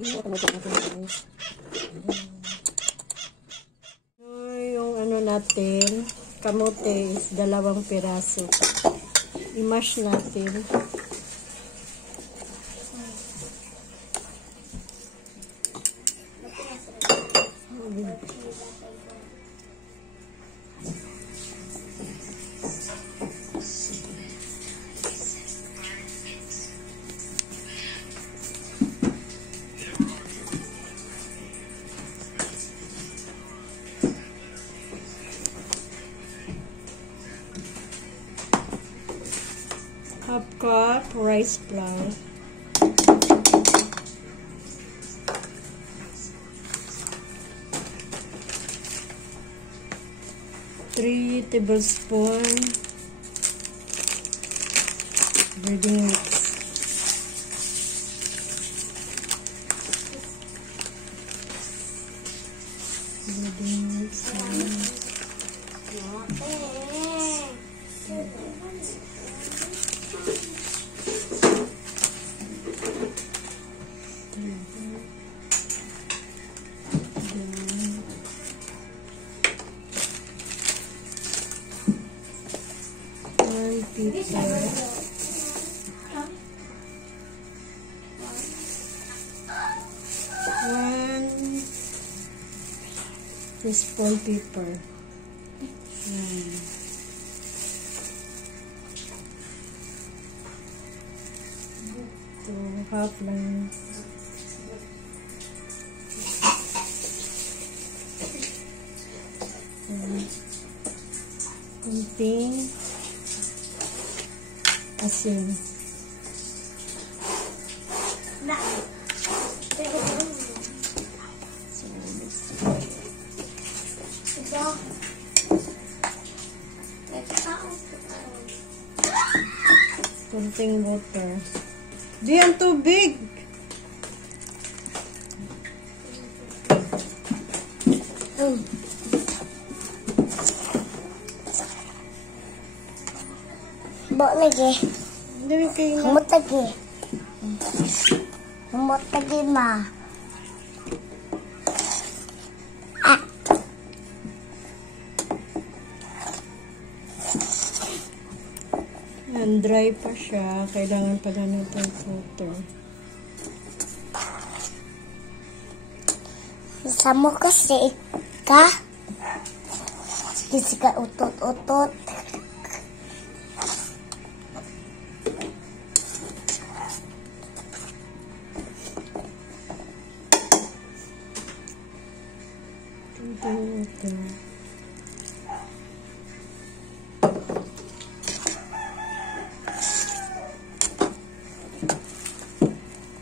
Yung ano natin, kamote is 2 piraso. I-mash natin. Half cup rice flour. 3 tablespoons breading mix. Breading mix. 1 teaspoon pepper. Ito, half lang. Kunting asin. Kunting water. Di ang tubig. Bawa lagi. Dami kayo na. Humot lagi. Humot lagi, ma. Yan, dry pa siya. Kailangan pa na natin water. Sama kasi ka. Kasi ka utot-utot.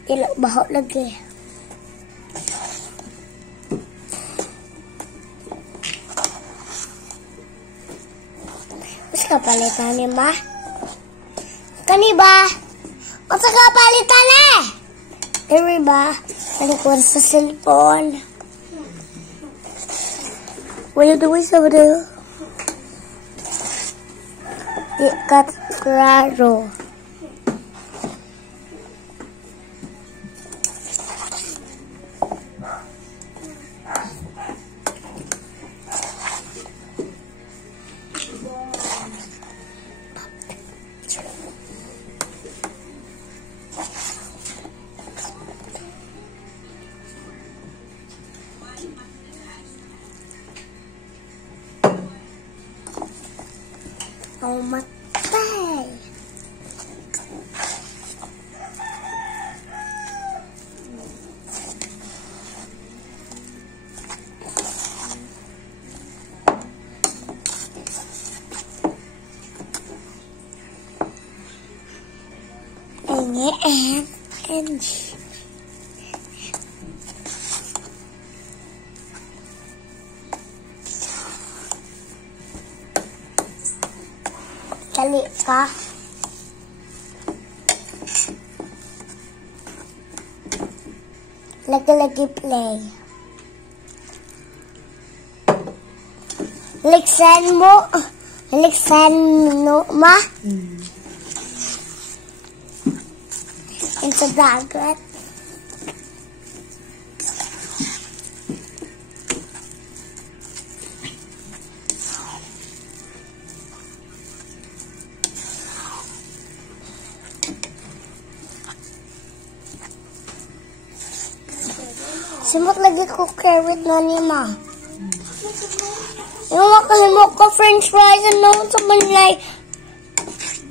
Ilok baho lagi. Mas kapalitan ni ma? Kani ba? Mas kapalitan eh? Diri ba? Talikod sa cellphone. What are you doing over there? Ikat klaro. Oh, matay. And kali ka. Lagi-lagi play. Liksan mo ma. Into dagat. Simot lagi ko carrot na niya, ma. Yung makalimot ko french fries and no sa manlay.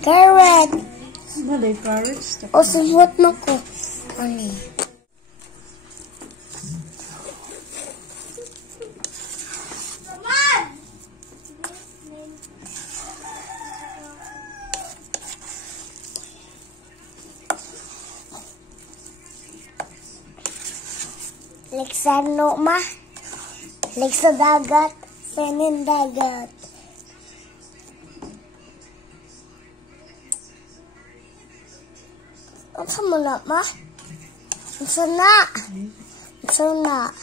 Carrot. Malay carrots. O simot na ko. Ani. Like sa ano, ma? Like sa dagat. Sanin dagat. Ang sama na, ma? Ang sana. Ang sana.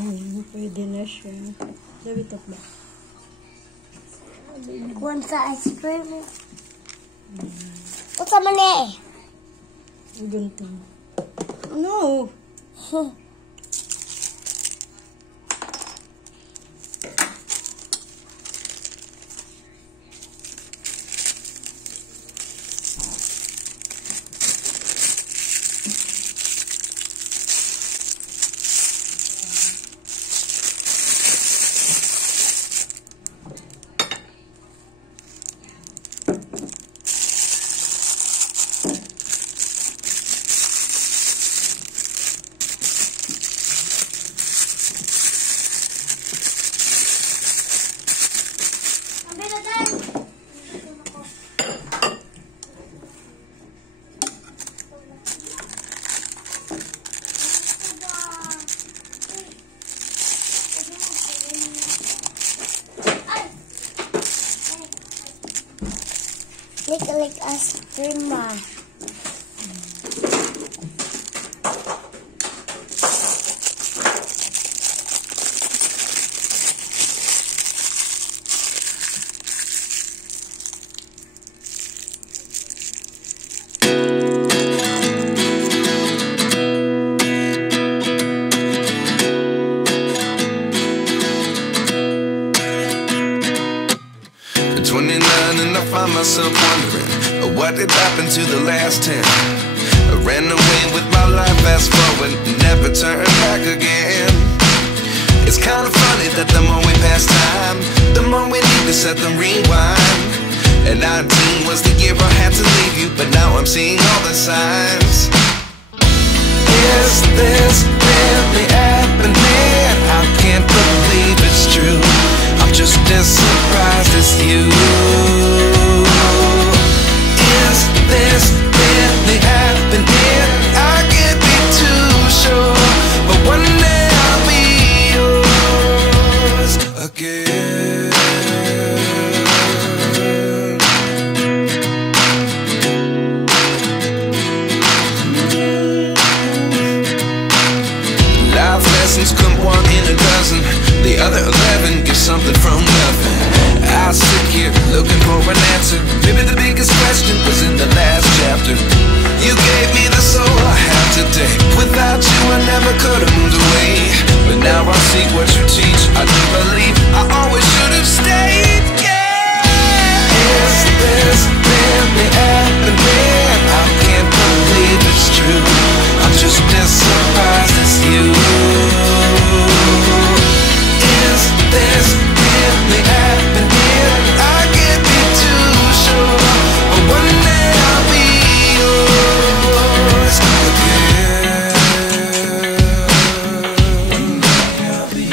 Ay, pwede na siya. Sabi ito ba? Kuwan sa ice cream. O sama niya eh. Ganito. No! Like ice cream, ma. At 29 and I find myself wondering what did happen to the last 10. I ran away with my life, fast forward, never turn back again. It's kind of funny that the more we pass time, the more we need to set them rewind. And 19 was the year I had to leave you, but now I'm seeing all the signs. Is this really happening? I can't believe it's true. I'm just as surprised as you. Is this really happening? I can't be too sure, but one day I'll be yours again. Life lessons come one in a dozen. The other 11 get something from nothing. I sit here looking for an answer. Maybe the biggest question was in the last chapter. You gave me the soul I have today. Without you I never could have moved away. But now I see what you teach. I do believe I always should have stayed. Yeah. Is this really happening? I can't believe it's true. I'm just as surprised as you. Is this really happening? I can't be too sure, but one day I'll be yours again. One day I'll be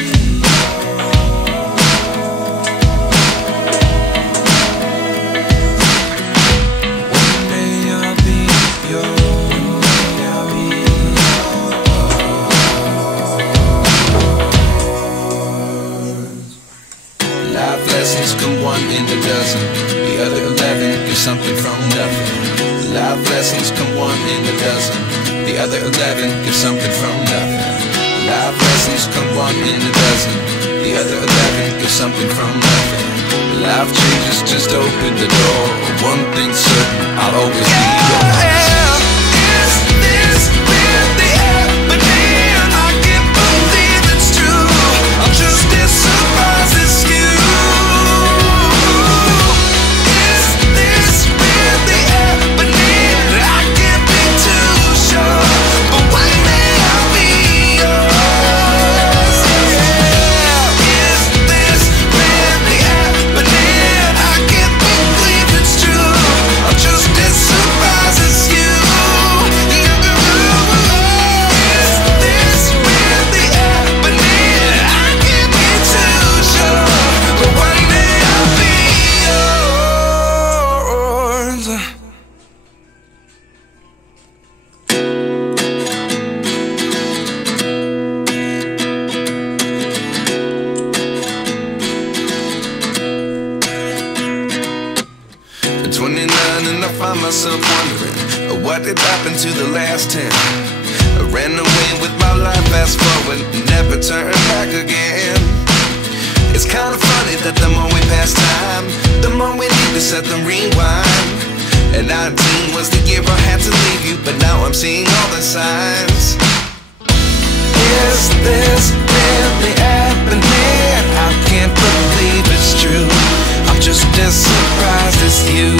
One day I'll be yours. I'll be Life lessons come one in a dozen. The other 11 get something from nothing. Life lessons come one in a dozen. The other 11 give something from nothing. Life lessons come one in a dozen. The other 11 give something from nothing. Life changes, just open the door. One thing's certain, I'll always be yours. Is this really happening? I can't believe it's true. I'm just as surprised as you. Is this really happening? I can't be too sure, but one day I'll be yours. Is this really happening? I can't believe it's true. I'm just as surprised as you. Is this really happening? I can't be too sure, but one day I'll be yours. 29 and I find myself wondering what did happen to the last 10. I ran away with my life, fast forward, never turn back again. It's kind of funny that the more we pass time, the more we need to set them rewind. And 19 was the year I had to leave you, but now I'm seeing all the signs. Is this really happening? I can't believe it's true. I'm just as surprised as you.